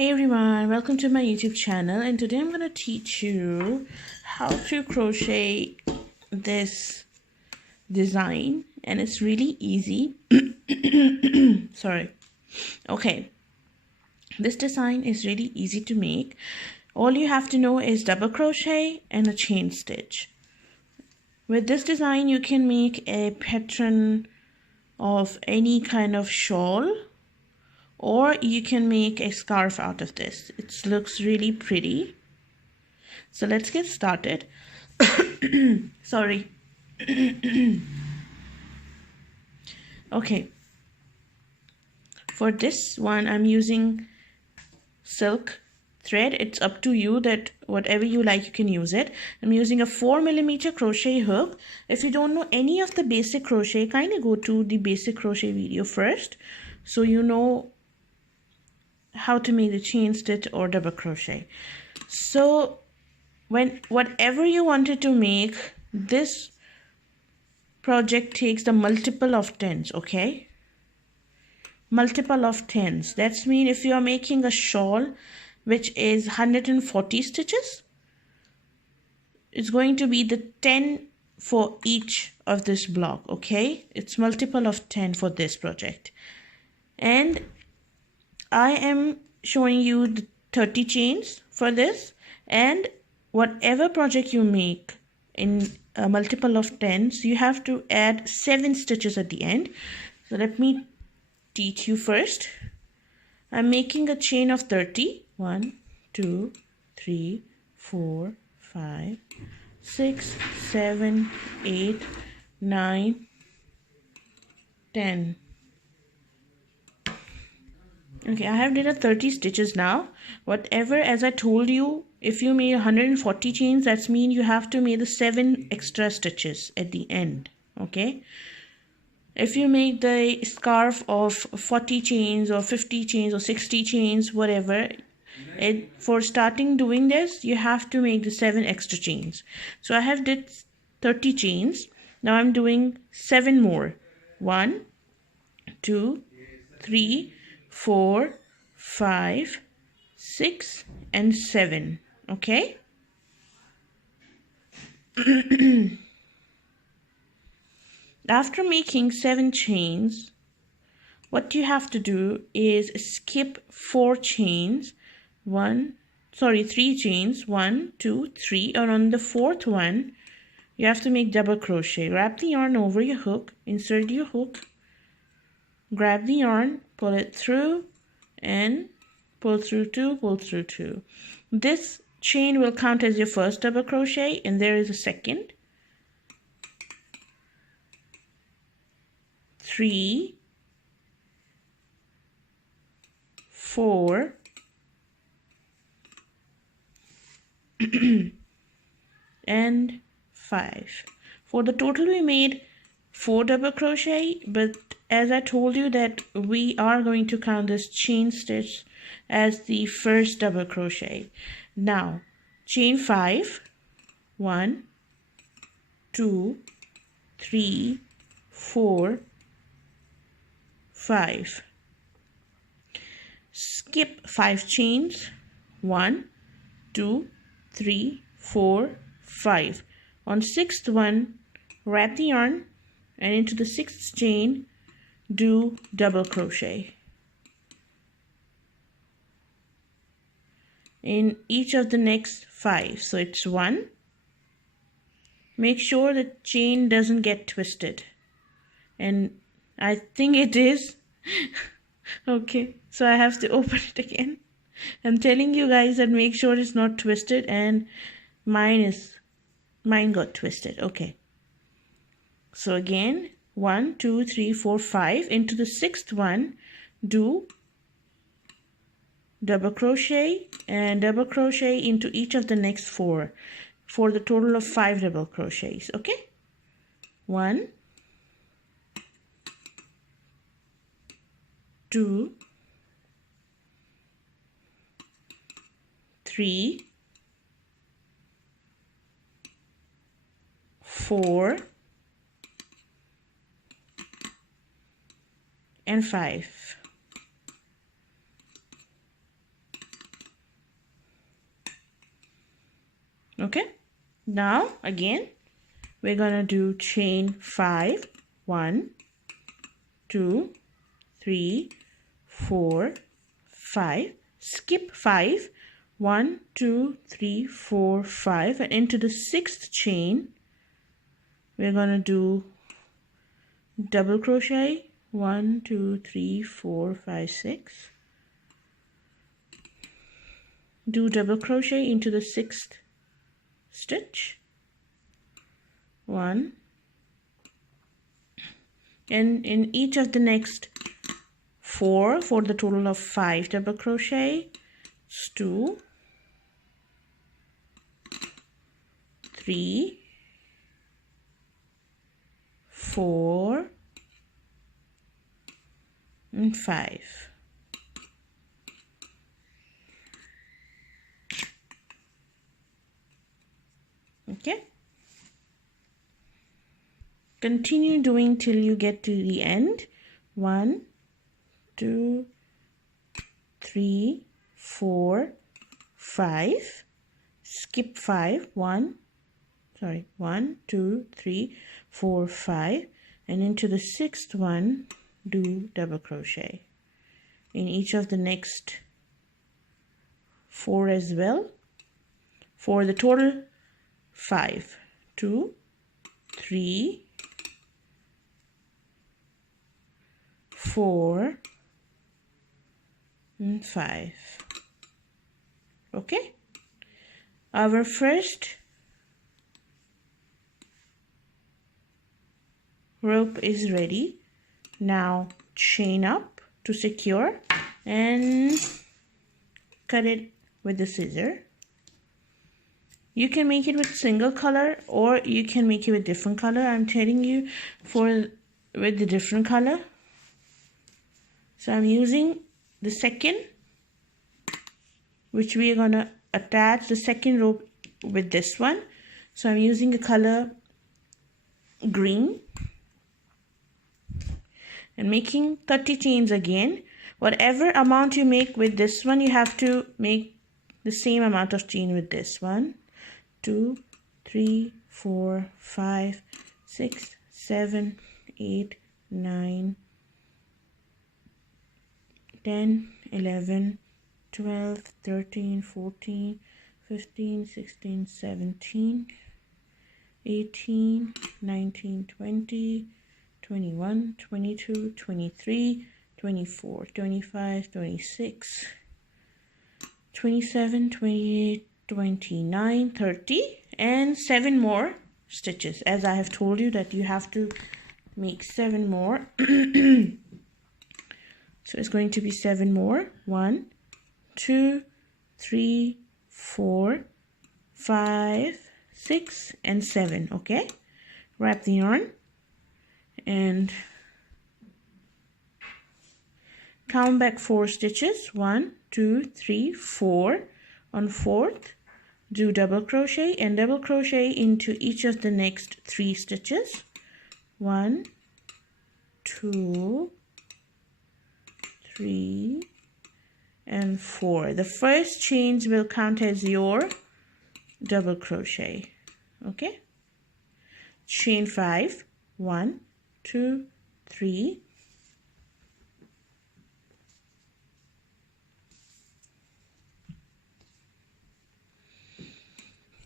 Hey everyone, welcome to my YouTube channel, and today I'm going to teach you how to crochet this design, and it's really easy. Sorry. Okay, this design is really easy to make. All you have to know is double crochet and a chain stitch. With this design you can make a pattern of any kind of shawl, or you can make a scarf out of this. It looks really pretty. So let's get started. Sorry. Okay. For this one, I'm using silk thread. It's up to you, that whatever you like you can use it. I'm using a 4mm crochet hook. If you don't know any of the basic crochet, kindly go to the basic crochet video first, so you know how to make the chain stitch or double crochet. So whatever you wanted to make, this project takes the multiple of 10s. Okay, multiple of 10s. That's mean if you are making a shawl which is 140 stitches, it's going to be the 10 for each of this block. Okay, it's multiple of 10 for this project, and I am showing you the 30 chains for this. And whatever project you make in a multiple of 10s, you have to add 7 stitches at the end. So let me teach you first. I'm making a chain of 30. 1, 2, 3, 4, 5, 6, 7, 8, 9, 10. Okay, I have did a 30 stitches now. Whatever, as I told you, if you make 140 chains, that's mean you have to make the 7 extra stitches at the end. Okay, if you make the scarf of 40 chains or 50 chains or 60 chains, whatever, for starting doing this, you have to make the 7 extra chains. So I have did 30 chains. Now I'm doing 7 more. 1, 2, 3, 4, 5, 6, and 7. Okay. After making 7 chains, what you have to do is skip 4 chains. 3 chains. 1, 2, 3. And on the 4th one, you have to make double crochet. Wrap the yarn over your hook, insert your hook, grab the yarn, pull it through, and pull through 2, pull through 2. This chain will count as your first double crochet, and there is a second. 3, 4, and 5. For the total, we made 4 double crochet, but as I told you that we are going to count this chain stitch as the first double crochet. Now chain 5. 1, 2, 3, 4, 5. Skip 5 chains. 1, 2, 3, 4, 5. On 6th one, wrap the yarn, and into the 6th chain do double crochet in each of the next 5. So it's 1. Make sure the chain doesn't get twisted, and I think it is. Okay, so I have to open it again. I'm telling you guys that make sure it's not twisted, and mine got twisted. Okay, so again, 1, 2, 3, 4, 5. Into the 6th one, do double crochet and double crochet into each of the next 4 for the total of 5 double crochets. Okay, 1, 2, 3, 4, and 5. Okay, now again we're gonna do chain 5, 1, 2, 3, 4, 5, skip 5, 1, 2, 3, 4, 5, and into the 6th chain we're gonna do double crochet 1, 2, 3, 4, 5, 6. Do double crochet into the 6th stitch, 1, and in each of the next 4 for the total of 5 double crochet. It's 2, 3, 4, and 5. Okay, continue doing till you get to the end. 1, 2, 3, 4, 5, skip 5, 1, 2, 3, 4, 5, and into the 6th one do double crochet in each of the next 4 as well, for the total 5, 2, 3, 4, and 5. Okay, our first rope is ready. Now chain up to secure and cut it with the scissor. You can make it with single color or you can make it with different color. I'm telling you with the different color. So I'm using the second, which we are going to attach the second rope with this one. So I'm using the color green and making 30 chains again. Whatever amount you make with this one, you have to make the same amount of chain with this one. 2, 3, 4, 5, 6, 7, 8, 9, 10, 11, 12, 13, 14, 15, 16, 17, 18, 19, 20, 21, 22, 23, 24, 25, 26, 27, 28, 29, 30, and 7 more stitches, as I have told you that you have to make 7 more. So it's going to be 7 more. 1, 2, 3, 4, 5, 6, and 7. Okay, wrap the yarn and count back 4 stitches. 1, 2, 3, 4. On 4th, do double crochet and double crochet into each of the next 3 stitches. 1, 2, 3, and 4. The first chains will count as your double crochet. Okay, chain 5, 1, 2, 3,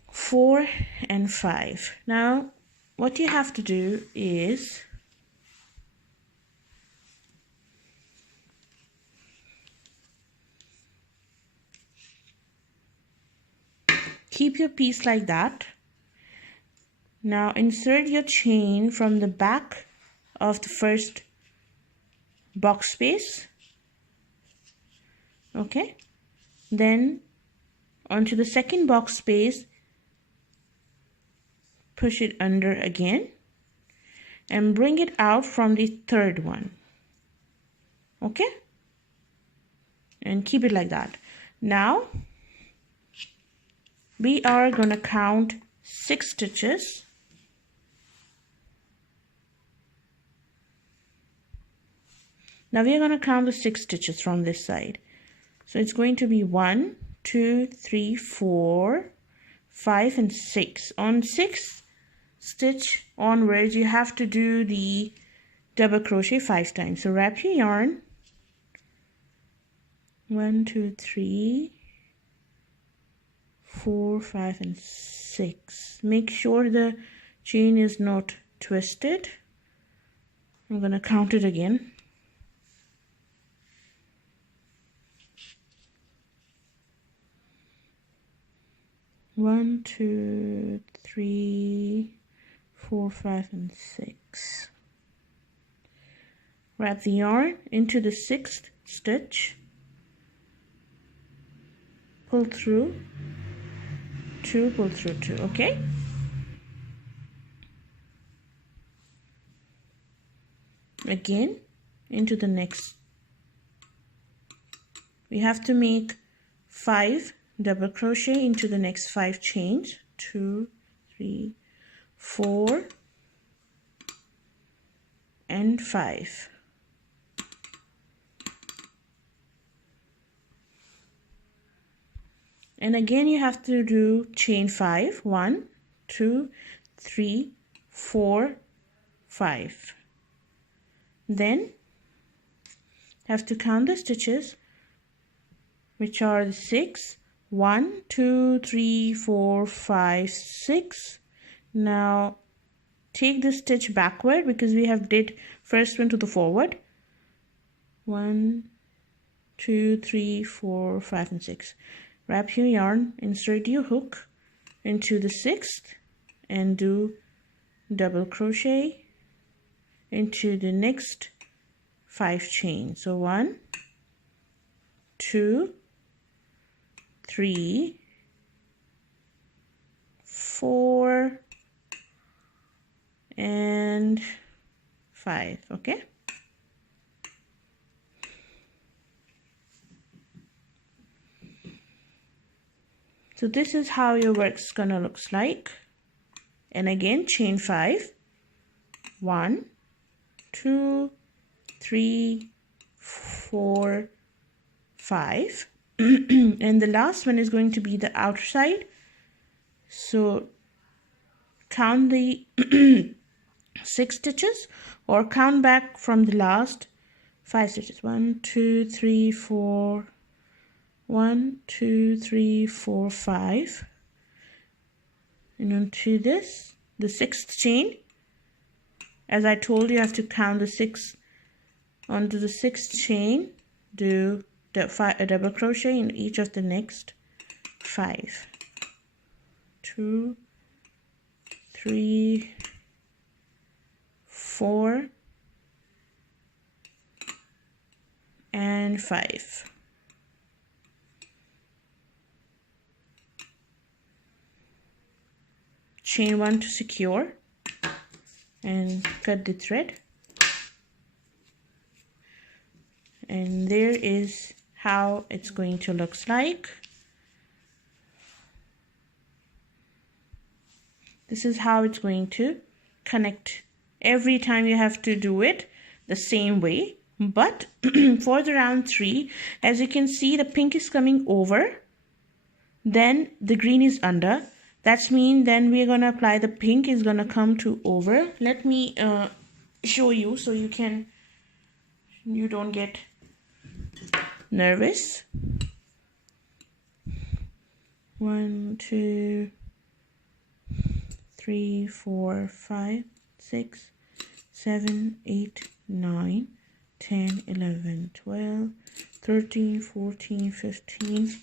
4, and 5. Now what you have to do is keep your piece like that. Now insert your chain from the back of the first box space. Okay, then onto the second box space, push it under again and bring it out from the third one. Okay, and keep it like that. Now we are going to count 6 stitches. Now we are going to count the 6 stitches from this side. So it's going to be 1, 2, 3, 4, 5 and 6. On 6th stitch onwards, you have to do the double crochet 5 times. So wrap your yarn, 1, 2, 3, 4, 5 and 6. Make sure the chain is not twisted. I'm gonna count it again. 1, 2, 3, 4, 5 and 6. Wrap the yarn into the 6th stitch, pull through 2, pull through 2. Okay, again into the next. We have to make 5 double crochet into the next 5 chains. 2, 3, 4 and 5. And again you have to do chain 5. 1, 2, 3, 4, 5. Then have to count the stitches, which are the 6. 1, 2, 3, 4, 5, 6. Now take the stitch backward because we have did first one to the forward. 1, 2, 3, 4, 5 and 6. Wrap your yarn, insert your hook into the 6th and do double crochet into the next 5 chains. So 1, 2, 3, 4 and 5. Okay, so this is how your work's gonna looks like. And again chain 5. 1, 2, 3, 4, 5. And the last one is going to be the outside. So count the 6 stitches or count back from the last 5 stitches. 1, 2, 3, 4. 1, 2, 3, 4, 5. And onto this, the 6th chain. As I told you, you have to count the 6 onto the 6th chain. Do a double crochet in each of the next 5. 2, 3, 4 and 5. Chain 1 to secure and cut the thread. And there is how it's going to look like. This is how it's going to connect. Every time you have to do it the same way, but for the round 3, as you can see, the pink is coming over, then the green is under. That's mean then we're gonna apply the pink is gonna come to over. Let me show you so you don't get nervous. 1, 2, 3, 4, 5, 6, 7, 8, 9, 10, 11, 12, 13, 14, 15,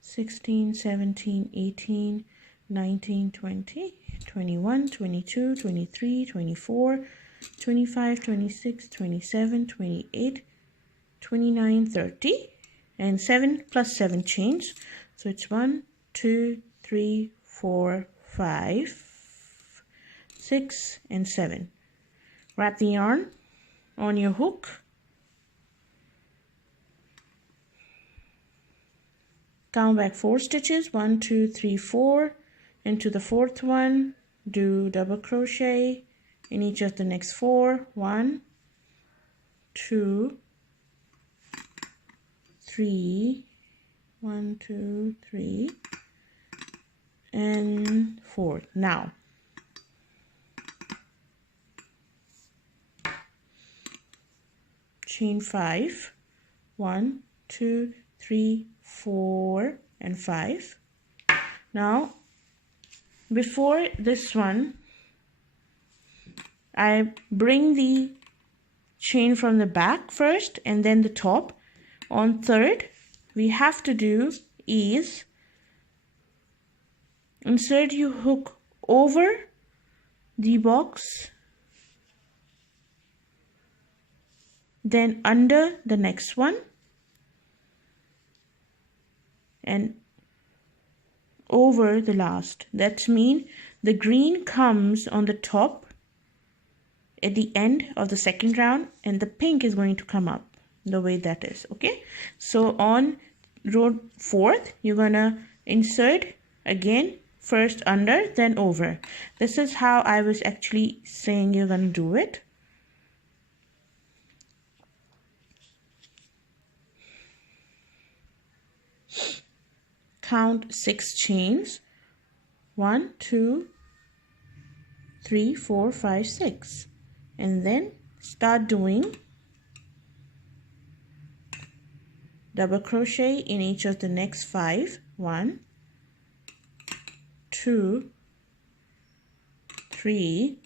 16, 17, 18, 19, 20, 21, 22, 23, 24, 25, 26, 27, 28, 29, 30, and 7 plus 7 chains. So it's 1, 2, 3, 4, 5, 6, and 7. Wrap the yarn on your hook. Count back 4 stitches, 1, 2, 3, 4. Into the 4th one, do double crochet in each of the next 4. 1, 2, 3, 1, 2, 3, and 4. Now chain 5, 1, 2, 3, 4, and 5. Now before this one, I bring the chain from the back first and then the top. On third, we have to do is insert your hook over the box, then under the next one, and over the last. That means the green comes on the top at the end of the second round and the pink is going to come up the way that is. Okay, so on row 4th, you're gonna insert again, first under, then over. This is how I was actually saying you're gonna do it. Count 6 chains. 1, 2, 3, 4, 5, 6, and then start doing double crochet in each of the next 5. 1, 2, 3,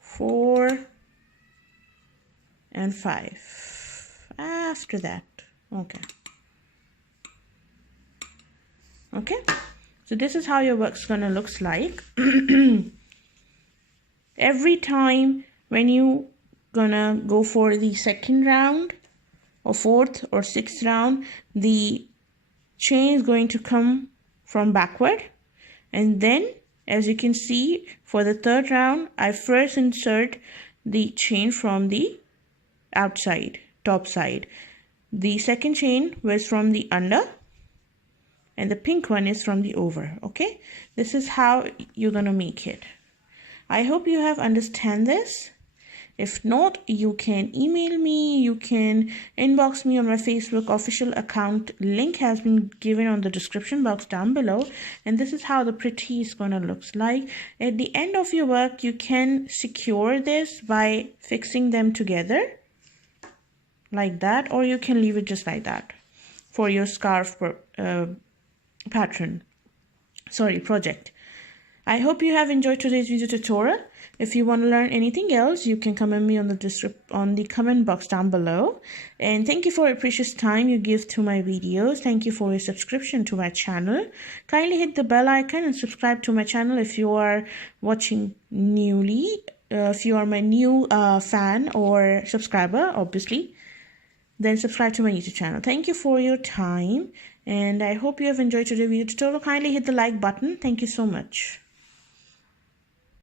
4, and 5 after that. Okay, so this is how your work's gonna looks like. Every time when you gonna go for the second round or 4th or 6th round, the chain is going to come from backward, and then as you can see for the 3rd round, I first insert the chain from the outside, top side. The second chain was from the under and the pink one is from the over. Okay, this is how you're gonna make it. I hope you have understand this. If not, you can email me, you can inbox me on my Facebook official account. Link has been given on the description box down below. And this is how the pretty is gonna looks like. At the end of your work, you can secure this by fixing them together like that, or you can leave it just like that for your scarf project. I hope you have enjoyed today's video tutorial. If you want to learn anything else, you can comment me on the comment box down below. And thank you for your precious time you give to my videos. Thank you for your subscription to my channel. Kindly hit the bell icon and subscribe to my channel if you are watching newly. If you are my new fan or subscriber, obviously, then subscribe to my YouTube channel. Thank you for your time, and I hope you have enjoyed today's video tutorial. Kindly hit the like button. Thank you so much.